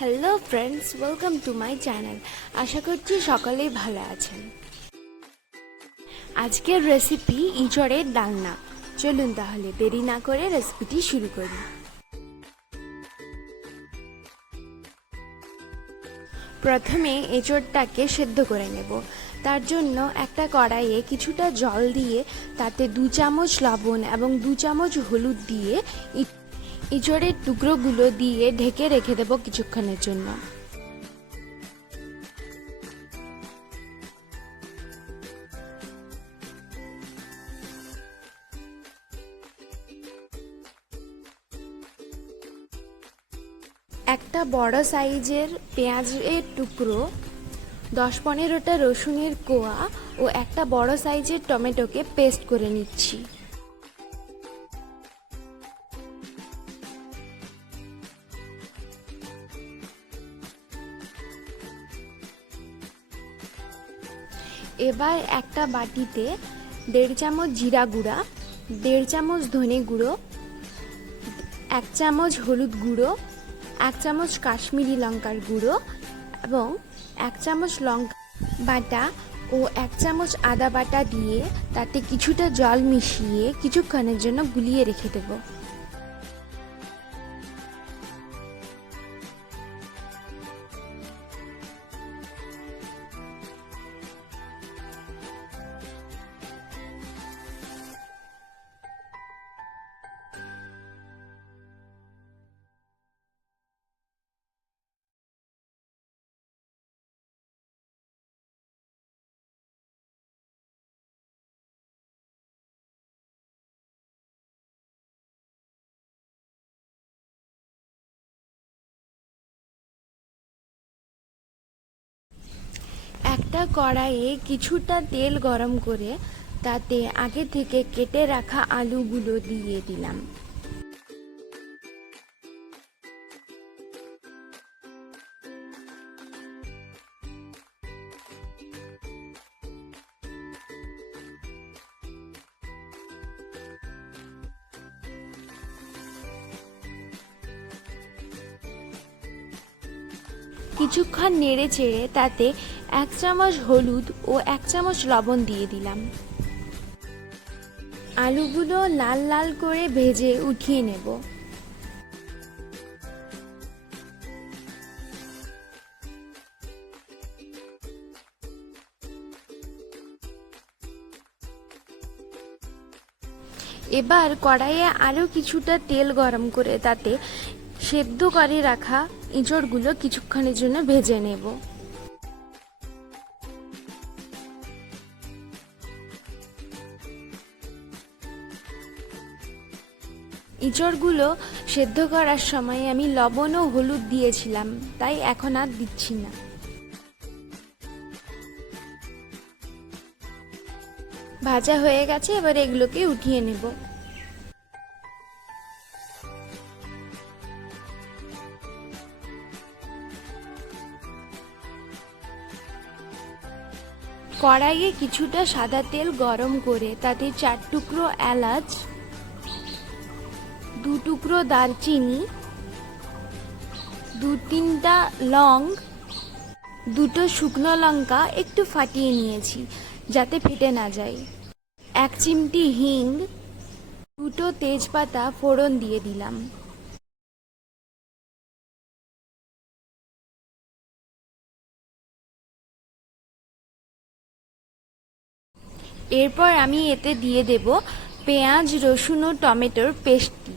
Hello friends, welcome to my channel. আশা করছি সকলেই ভালো আছেন। আজকের রেসিপি ইঁচড়ের ডালনা। চলুন তাহলে দেরি না করে রেসিপিটি শুরু করি। প্রথমে এঁচড়টাকে সেদ্ধ করে নেব। তার জন্য একটা কড়াইয়ে কিছুটা জল দিয়ে তাতে 2 চামচ লবণ এবং 2 চামচ হলুদ দিয়ে ইঁচড়ের টুকরোগুলো দিয়ে ঢেকে রেখে দেব কিছুক্ষণের জন্য। একটা বড় সাইজের পেঁয়াজের টুকরো, 10-15টা রসুনের কোয়া ও একটা বড় সাইজের টমেটোকে পেস্ট করে নিচ্ছি। এবার একটা বাটিতে 1.5 চামচ জিরা গুঁড়া, 1.5 চামচ ধনে গুঁড়ো, 1 চামচ হলুদ গুঁড়ো, 1 চামচ কাশ্মীরি লঙ্কার গুঁড়ো এবং 1 চামচ লঙ্কা বাটা ও 1 চামচ আদা বাটা দিয়ে তাতে কিছুটা জল মিশিয়ে কিছুক্ষণের জন্য গুলিয়ে রেখে দেব। একটা কড়াইয়ে কিছুটা তেল গরম করে তাতে আগে থেকে কেটে রাখা আলুগুলো দিয়ে দিলাম। কিছুক্ষণ নেড়ে চেড়ে তাতে 1 চামচ হলুদ ও 1 চামচ লবণ দিয়ে দিলাম। আলুগুলো লাল লাল করে ভেজে উঠিয়ে নেব। এবার কড়াইয়ে আরও কিছুটা তেল গরম করে তাতে সেদ্ধ করে রাখা এঁচড়গুলো কিছুক্ষণের জন্য ভেজে নেব। এঁচড়গুলো সেদ্ধ করার সময় আমি লবণ ও হলুদ দিয়েছিলাম, তাই এখন আর দিচ্ছি না। ভাজা হয়ে গেছে, এবার এগুলোকে উঠিয়ে নেব। কড়াইয়ে কিছুটা সাদা তেল গরম করে তাতে 4 টুকরো এলাচ, 2 টুকরো দারচিনি, 2-3টা লং, 2টো শুকনো লঙ্কা একটু ফাটিয়ে নিয়েছি যাতে ফেটে না যায়, 1 চিমটি হিং, 2টো তেজপাতা ফোড়ন দিয়ে দিলাম। এরপর আমি এতে দিয়ে দেব পেঁয়াজ, রসুন ও টমেটোর পেস্টটি।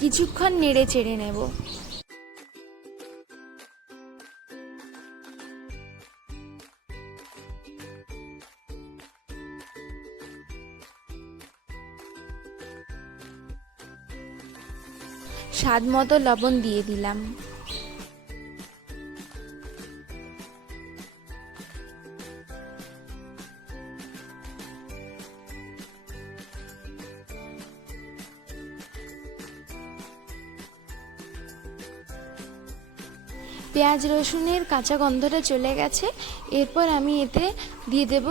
কিছুক্ষণ নেড়ে চেড়ে নেব। স্বাদ মতো লবণ দিয়ে দিলাম। পেঁয়াজ রসুনের কাঁচা গন্ধটা চলে গেছে। এরপর আমি এতে দিয়ে দেব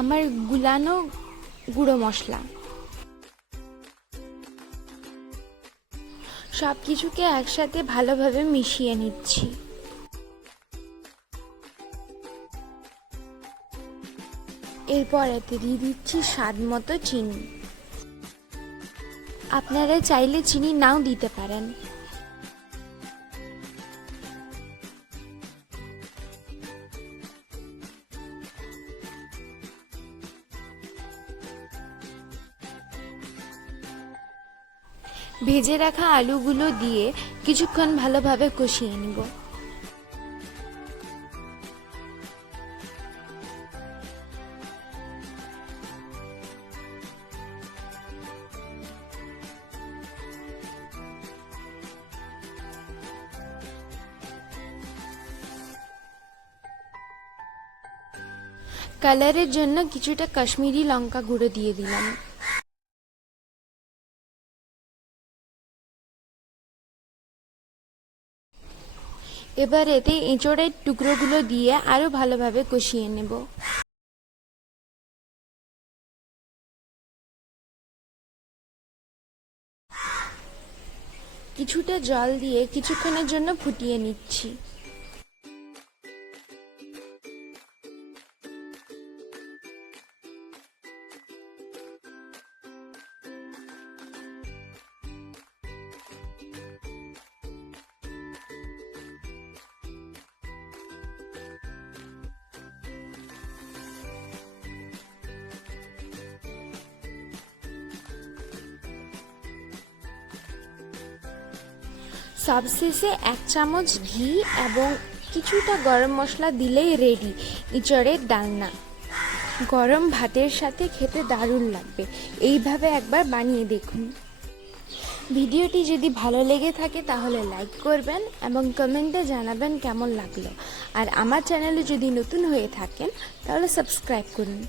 আমার গুলানো গুঁড়ো মশলা। সব কিছুকে একসাথে ভালোভাবে মিশিয়ে নিচ্ছি। এরপর এতে দিয়ে দিচ্ছি স্বাদ মতো চিনি। আপনারা চাইলে চিনি নাও দিতে পারেন। ভেজে রাখা আলুগুলো দিয়ে কিছুক্ষণ ভালোভাবে কষিয়ে নিব। কালারের জন্য কিছুটা কাশ্মীরি লঙ্কা গুঁড়ো দিয়ে দিলাম। এবার এতে এঁচোড়ের টুকরোগুলো দিয়ে আরো ভালোভাবে কষিয়ে নেব। কিছুটা জল দিয়ে কিছুক্ষণের জন্য ফুটিয়ে নিচ্ছি। সবশেষে 1 চামচ ঘি এবং কিছুটা গরম মশলা দিলেই রেডি ইঁচড়ের ডালনা। গরম ভাতের সাথে খেতে দারুণ লাগবে। এইভাবে একবার বানিয়ে দেখুন। ভিডিওটি যদি ভালো লেগে থাকে তাহলে লাইক করবেন এবং কমেন্টে জানাবেন কেমন লাগলো। আর আমার চ্যানেলে যদি নতুন হয়ে থাকেন তাহলে সাবস্ক্রাইব করুন।